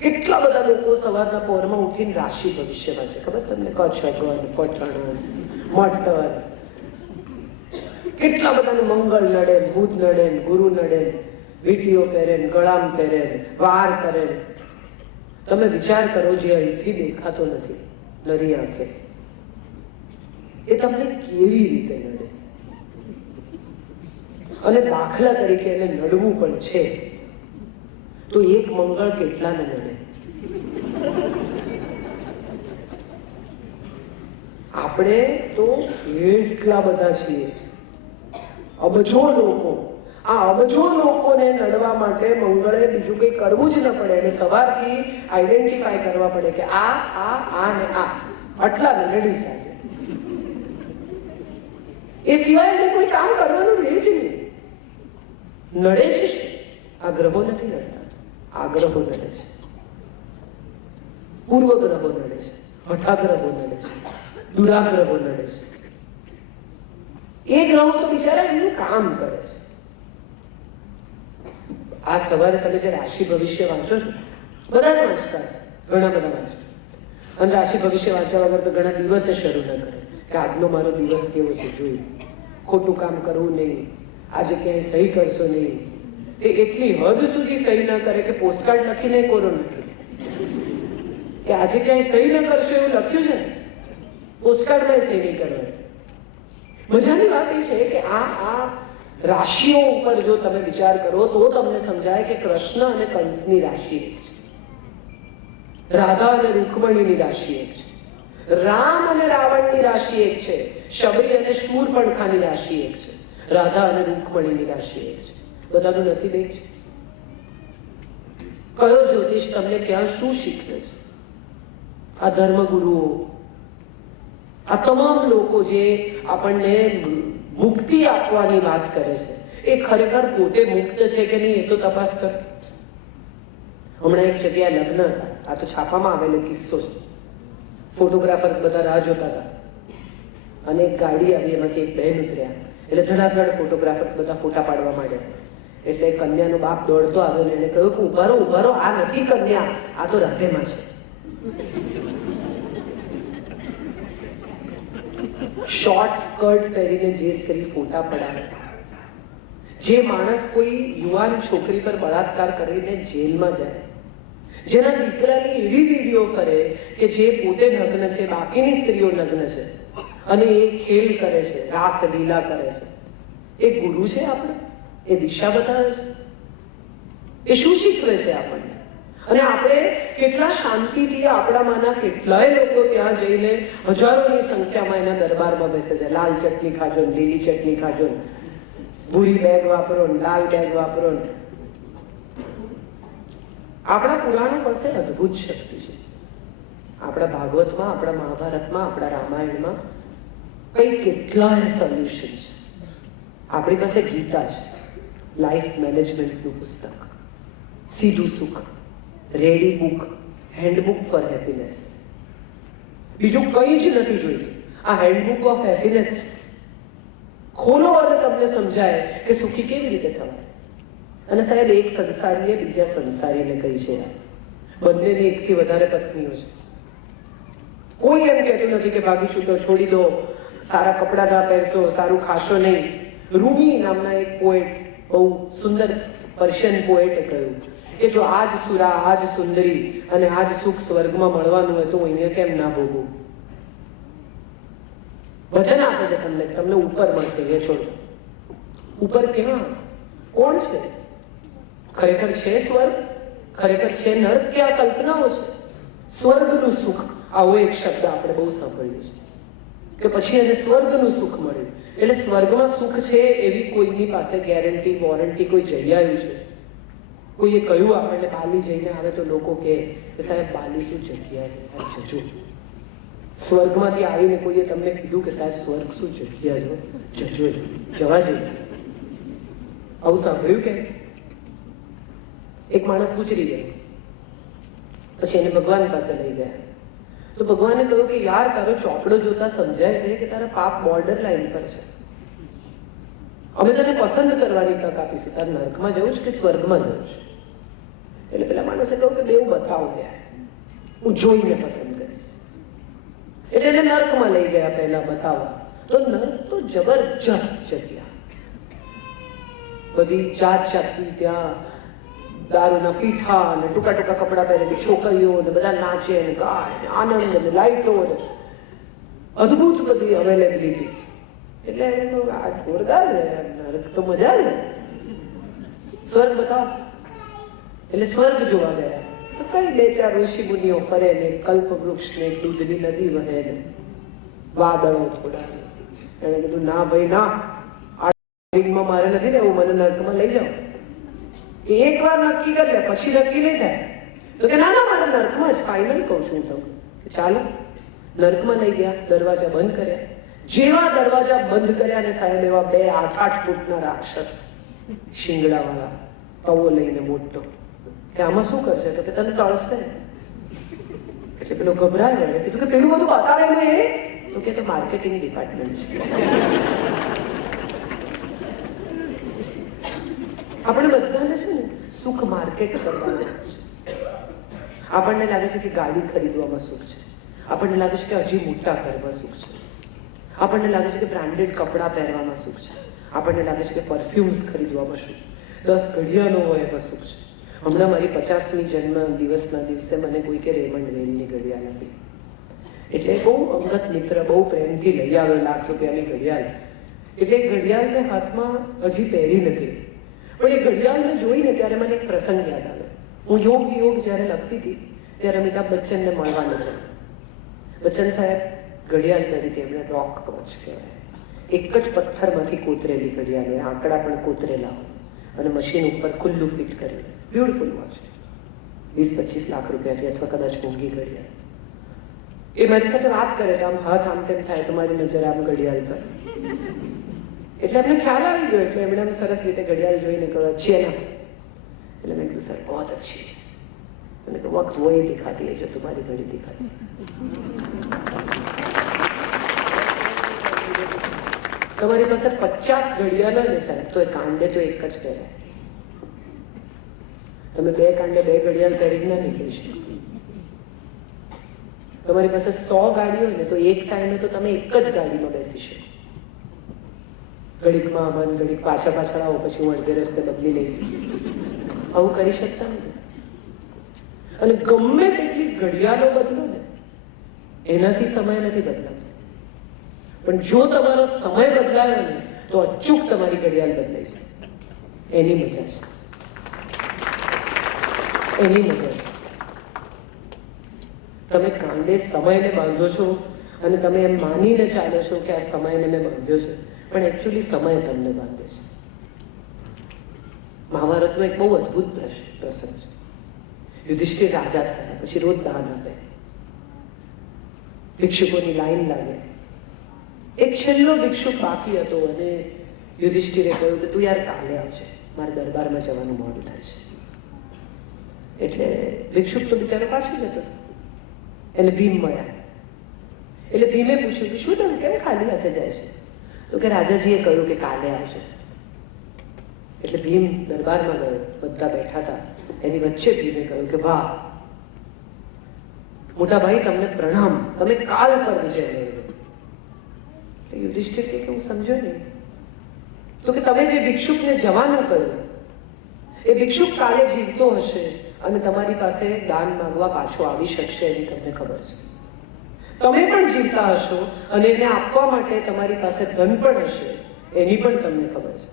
કેટલા બધા લોકો સવારના પહોરમાં ઉઠીને રાશિ ભવિષ્ય વાંચે, ખબર તમને? કચ્છ, ગન, પઠણ, મટર. કેટલા બધાને મંગળ નડે, બુધ નડે, ગુરુ નડે, વીટીઓ પહેરે, ગળામ પહેરે, વાર કરે. તમે વિચાર કરો, જે અહીંથી દેખાતો નથી નરી આંખે, એ તમને કેવી રીતે નડે? અને દાખલા તરીકે એને નડવું પણ છે તો એક મંગળ કેટલાને નડે? આપણે તો એટલા બધા છીએ, અબજો લોકો. આ અબજો લોકોને નડવા માટે મંગળે બીજું કંઈ કરવું જ ન પડે. એટલે સવારથી આઈડેન્ટિફાય કરવા પડે કે આ ને આ આટલા નડી સાથે. એ સિવાય એને કોઈ કામ કરવાનું રહે જ નહીં. નડે છે શું? આ ગ્રહો નથી નડતા, આ ગ્રહો નડે છે, પૂર્વ ગ્રહો નડે છે, હઠાગ્રહો નડે છે, દુરાગ્રહો નડે છે. એ ગ્રહો તો બિચારા એમનું કામ કરે છે. આ સવારે તમે જે રાશિ ભવિષ્ય વાંચો છો, બધા જ વાંચતા છે, ઘણા બધા વાંચો. અને રાશિ ભવિષ્ય વાંચ્યા વગર તો ઘણા દિવસે શરૂ ન કરે કે આજનો મારો દિવસ કેવો છે જોઈ. ખોટું કામ કરવું નહીં, આજે ક્યાંય સહી કરશો નહીં. તે એટલી હદ સુધી સહી ન કરે કે પોસ્ટકાર્ડ લખીને કોરો નથી કે આજે ક્યાંય સહી ન કરશો એવું લખ્યું છે, પોસ્ટકાર્ડમાં સહી નહીં કરવાની. મજાની વાત એ છે કે આ રાશિઓ ઉપર જો તમે વિચાર કરો તો તમને સમજાય કે કૃષ્ણ અને કંસની રાશિ એક છે, રાધા અને રૂકમણીની રાશિ એક છે, રામ અને રાવણની રાશિ એક છે, શબરી અને શૂરપણખાની રાશિ એક છે, રાધા અને રૂકમણીની રાશિ એક છે. બધાનું નસીબ એક છે. કયો જ્યોતિષ તમને ક્યાં શું શીખવે છે? આ ધર્મગુરુઓ, આ તમામ લોકો જે આપણને મુક્તિ આપવાની વાત કરે છે, એ ખરેખર પોતે મુક્ત છે કે નહીં એ તો તપાસ કર. હમણાં એક જગ્યાએ લગ્ન હતા, આ તો છાપામાં આવેલો કિસ્સો છે. ફોટોગ્રાફર્સ બધા રાહ જોતા હતા અને એક ગાડી આવી, એમાંથી એક બહેન ઉતર્યા. એટલે ધડાધડ ફોટોગ્રાફર્સ બધા ફોટા પાડવા માંડ્યા. એટલે કન્યાનો બાપ દોડતો આવ્યો ને એને કહ્યું કે ઉભા રહો, આ નથી કન્યા, આ તો રાધેમાં છે. શોર્ટ સ્કર્ટ પહેરીને જે સ્ત્રી ફોટા પડાવે, જે માણસ કોઈ યુવાન છોકરી પર બળાત્કાર કરીને જેલમાં જાય, જેના દીકરાની એવી વિડીયો કરે કે જે પોતે નગ્ન છે, બાકીની સ્ત્રીઓ નગ્ન છે, અને એ ખેલ કરે છે, રાસ લીલા કરે છે, એ ગુરુ છે આપણે? એ દિશા બતાવે છે? એ શું શીખવે છે આપણને? અને આપણે કેટલા શાંતિથી, આપણામાંના કેટલાય લોકો ત્યાં જઈને હજારોની સંખ્યામાં એના દરબારમાં બેસે છે. લાલ ચટણી ખાજો, લીલી ચટણી ખાજો, ભૂરી બેગ વાપરો, લાલ બેગ વાપરો. આપણા પુરાણો પાસે અદ્ભુત શક્તિ છે. આપણા ભાગવતમાં, આપણા મહાભારતમાં, આપણા રામાયણમાં કઈ કેટલાય સોલ્યુશન છે. આપણી પાસે ગીતા છે, લાઈફ મેનેજમેન્ટનું પુસ્તક, સીધું સુખ, ready book, handbook for happiness. બીજું કંઈ જ નથી જોઈતું. આ હેન્ડબુક ઓફ હેપીનેસ ખોલો અને તમને સમજાય કે સુખી કેવી રીતે થવાય. અને સાહેબ, એક સંસારીએ બીજા સંસારીને કહી છે, બંનેની એકથી વધારે પત્નીઓ છે. કોઈ એમ કહેતું નથી કે ભાગી છૂટો, છોડી દો, સારા કપડા ના પહેરશો, સારું ખાશો નહીં. રૂમી નામના એક પોએટ, બહુ સુંદર પર્શિયન પોએટે કહ્યું કે જો આજ સુરા, આજ સુંદરી અને આજ સુખ સ્વર્ગમાં મળવાનું હોય તો હું અહીંયા કેમ ના ભોગવું. વચન આપે છે તમને ઉપર મળશે, એ છોડો. ઉપર ક્યાં? કોણ છે? ખરેખર છે સ્વર્ગ? ખરેખર છે નર્ક કે આ કલ્પનાઓ છે? સ્વર્ગનું સુખ, આવો એક શબ્દ આપણે બહુ સાંભળ્યું છે કે પછી એને સ્વર્ગનું સુખ મળ્યું. એટલે સ્વર્ગમાં સુખ છે એવી કોઈની પાસે ગેરંટી, વોરંટી કોઈ જઈ આવ્યું છે? કોઈએ કહ્યું આપણને બાલી જઈને આવે તો લોકો કહે કે સાહેબ બાલી શું જગ્યા છે, જજો. સ્વર્ગમાંથી આવીને કોઈએ તમને કીધું કે સાહેબ સ્વર્ગ શું જગ્યા છે, જજો, જવા જઈએ. આવું સાંભળ્યું કે? એક માણસ ગુજરી ગયો, પછી એને ભગવાન પાસે લઈ ગયા. તો ભગવાને કહ્યું કે યાર, તારો ચોપડો જોતા સમજાય છે કે તારા પાપ બોર્ડર લાઈન પર છે. અમે તને પસંદ કરવાની તક આપીશું, તારે નર્કમાં જવું છે કે સ્વર્ગમાં જવું છે. એટલે પેલા માણસે કહ્યું કે દેવું બતાવો યાર, હું જોઈને પસંદ કરીશ. એટલે એને નર્કમાં લઈ ગયા પહેલા બતાવવા. તો નર્ક તો જબરજસ્ત જગ્યા, બધી જાત જાતની ત્યાં દારૂના પીઠા અને ટૂંકા ટૂંકા કપડા પહેરેલી છોકરીઓ ને બધા નાચે ને ગાય ને આનંદ ને લાઈટો ને અદભુત બધી અવેલેબિલિટી. એટલે એને કહ્યું આ જોરદાર છે, નર્ક તો મજા છે, સ્વર્ગ બતાવો. એટલે સ્વર્ગ જોવા ગયા. તો કઈ 2-4 ઋષિ મુનિઓ ફરે ને કલ્પ વૃક્ષ ને દૂધની નદી વહે ને વાદળો થોડા. એને કીધું ના ભાઈ ના, આ રિંગમાં મારે નથી રહેવું, મને નર્કમાં લઈ જાઓ. કે એક વાર નક્કી કરી લે પછી નક્કી નહીં થાય. તો કે ના ના મારે નર્કમાં જ ફાઇનલ કહું છું તમને. ચાલો નર્કમાં લઈ ગયા, દરવાજા બંધ કર્યા. જેવા દરવાજા બંધ કર્યા ને સાહેબ એવા 2 8-8 ફૂટના રાક્ષસ શિંગડાવાળા તવો લઈને મોટો, કે આમાં શું કરશે? તો કે તને તળશે. એટલે પેલો ગભરાય ને કીધું કે પેલું બધું બતાવે ને એ, તો કે તો માર્કેટિંગ ડિપાર્ટમેન્ટ છે. આપણે બધાને છે ને સુખ માર્કેટ કરવાનું છે. આપણને લાગે છે કે ગાડી ખરીદવામાં સુખ છે, આપણને લાગે છે કે હજી મોટા ઘરમાં સુખ છે, આપણને લાગે છે કે બ્રાન્ડેડ કપડાં પહેરવામાં સુખ છે, આપણને લાગે છે કે પરફ્યુમ્સ ખરીદવામાં સુખ, 10 ઘડિયાળો હોય એમાં સુખ છે. હમણાં મારી 50મી જન્મ દિવસના દિવસે મને કોઈકે રેમન્ડ વેલની ઘડિયાળ આપી. એટલે બહુ અંગત મિત્ર બહુ પ્રેમથી લઈ આવ્યો ₹1,00,000 ઘડિયાળ. એટલે ઘડિયાળને હાથમાં હજી પહેરી નથી, પણ એ ઘડિયાળને જોઈને ત્યારે મને એક પ્રસંગ યાદ આવ્યો. હું યોગ જ્યારે લખતી હતી ત્યારે અમિતાભ બચ્ચનને મળવાનું હતું. બચ્ચન સાહેબ ઘડિયાળ પહેરી હતી, એમને રોક વોચ કહેવાય. એક જ પથ્થરમાંથી કોતરેલી ઘડિયાળ હોય, આંકડા પણ કોતરેલા હોય અને મશીન ઉપર ખુલ્લું ફિટ કરેલું. બ્યુટીફુલ વોચ, 20-25 લાખ રૂપિયાની અથવા કદાચ મોંઘી ઘડિયાળ. એ મારી સાથે વાત કરે તો આમ હાથ આમ તેમ થાય તો મારી નજર આમ ઘડિયાળ પર. એટલે એમને ખ્યાલ આવી ગયો. એટલે એમણે સરસ રીતે ઘડિયાળ જોઈને કહ્યું અચ્છી ના. એટલે મેં કીધું સર બહુ અચ્છી. मैंने कहा वक्त वही दिखाती है जो तुम्हारी घड़ी दिखाती है. તમારી પાસે 50 ઘડિયાળ હોય ને સાહેબ તો એ કાંડે તો એક જ પહેરાય. તમે 2 કાંડે 2 ઘડિયાળ પહેરીને ના નીકળી શકો. તમારી પાસે 100 ગાડી હોય ને તો એક ટાઈમે તો તમે એક જ ગાડીમાં બેસી શકો. ઘડીકમાં મન ઘડીક પાછળ આવો પછી હું અડધે રસ્તે બદલી લઈશ. આવું કરી શકતા નથી. અને ગમે તેટલી ઘડિયાળો બદલો ને એનાથી સમય નથી બદલાતો, પણ જો તમારો સમય બદલાયો ને તો અચૂક તમારી ઘડિયાળ બદલાઈ જાય. એની મજા છે, એની મજા છે. તમે કાંડે સમયને બાંધો છો અને તમે એમ માનીને ચાલો છો કે આ સમયને મેં બાંધ્યો છે, પણ એકચ્યુઅલી સમય તમને બાંધે છે. મહાભારતનો એક બહુ અદભુત પ્રસંગ છે. યુધિષ્ઠિર રાજા થયા પછી રોજ દાન આપે, ભિક્ષુકોની લાઈન લાગે. એક છેલ્લો ભિક્ષુક બાકી હતો અને યુધિષ્ઠિરે કહ્યું કે તું યાર કાલે આવજે, મારે દરબારમાં જવાનું મોડું થાય છે. એટલે ભિક્ષુક તો બિચારો પાછો જતો. એટલે ભીમ મળ્યા. એટલે ભીમે પૂછ્યું કે શું તમે કેમ ખાલી હાથે જાય છે? તો કે રાજાજીએ કહ્યું કે કાલે આવશે. એટલે ભીમ દરબારમાં ગયો, બધા બેઠા હતા. એની વચ્ચે ભીમે કહ્યું કે વાહ મોટા ભાઈ તમને પ્રણામ, તમે કાલ પર વિજય મેળવ્યો. યુધિષ્ઠિર કે હું સમજો નહીં. તો કે તમે જે ભિક્ષુકને જવાનું કહ્યું એ ભિક્ષુક કાલે જીવતો હશે અને તમારી પાસે દાન માંગવા પાછો આવી શકશે એની તમને ખબર છે. તમે પણ જીવતા હશો અને એને આપવા માટે તમારી પાસે ધન પણ હશે એની પણ તમને ખબર છે.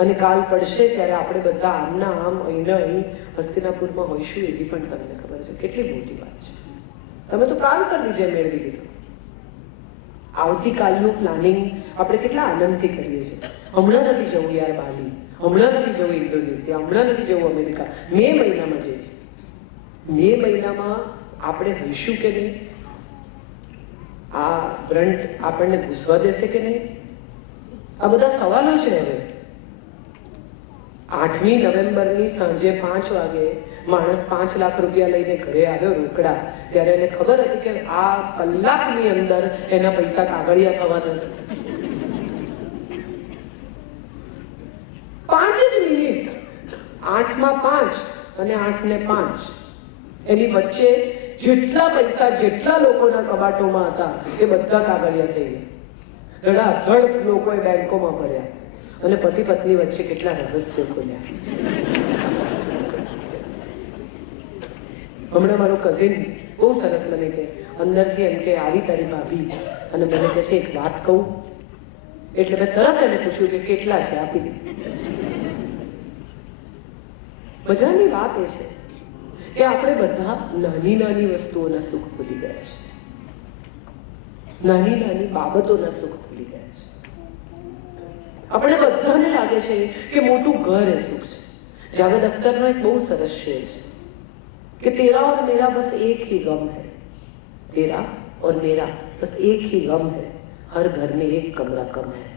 અને કાલ પડશે ત્યારે આપણે બધા આમના આમ અહીં હસ્તિનાપુરમાં હોઈશું એવી પણ તમને ખબર છે. કેટલી મોટી વાત છે. તમે તો કાલ પર વિજય મેળવી લીધો. આવતીકાલનું પ્લાનિંગ આપણે કેટલા આનંદથી કરીએ છીએ. હમણાં નથી જવું યાર બાલી, હમણાં નથી જવું ઇન્ડોનેશિયા, હમણાં નથી જવું અમેરિકા, મે મહિનામાં જઈશું. મે મહિનામાં આપણે હોઈશું કે નહીં? આ બ્રન્ટ આપણને ઘૂસવા દેશે કે નહીં? આ બધા સવાલો છે. હવે 8મી નવેમ્બરની સાંજે 5 વાગે માણસ 5 લાખ રૂપિયા લઈને ઘરે આવ્યો રોકડા, ત્યારે એને ખબર હતી કે આ કલાકની અંદર એના પૈસા કાગળિયા થવાના છે. 5 જ મિનિટ, 8 માં 5 અને 8 ને 5, એની વચ્ચે જેટલા પૈસા જેટલા લોકોના કબાટોમાં હતા એ બધા કાગળિયા થઈ ગયા. ધડાધડ લોકોએ બેંકોમાં ભર્યા અને પતિ પત્ની વચ્ચે કેટલા રહસ્યો ખોલ્યા. હમણાં મારો કઝિન બહુ સરસ મને કે અંદરથી એમ કે આવી તારી ભાભી, અને મને કહે છે એક વાત કહું. એટલે મેં તરત એને પૂછ્યું કે કેટલા છે, આપી દીધી. મજાની વાત એ છે કે આપણે બધા નાની નાની વસ્તુઓના સુખ ભૂલી ગયા છે, નાની નાની બાબતોના સુખ ભૂલી ગયા છે. આપણે બધાને લાગે છે કે મોટું ઘર એ સુખ છે. જાવેદ અખ્તરનો એક બહુ સરસ શેર છે कि तेरा और मेरा बस एक ही गम है, तेरा और मेरा बस एक ही गम है, हर घर में एक कमरा कम है.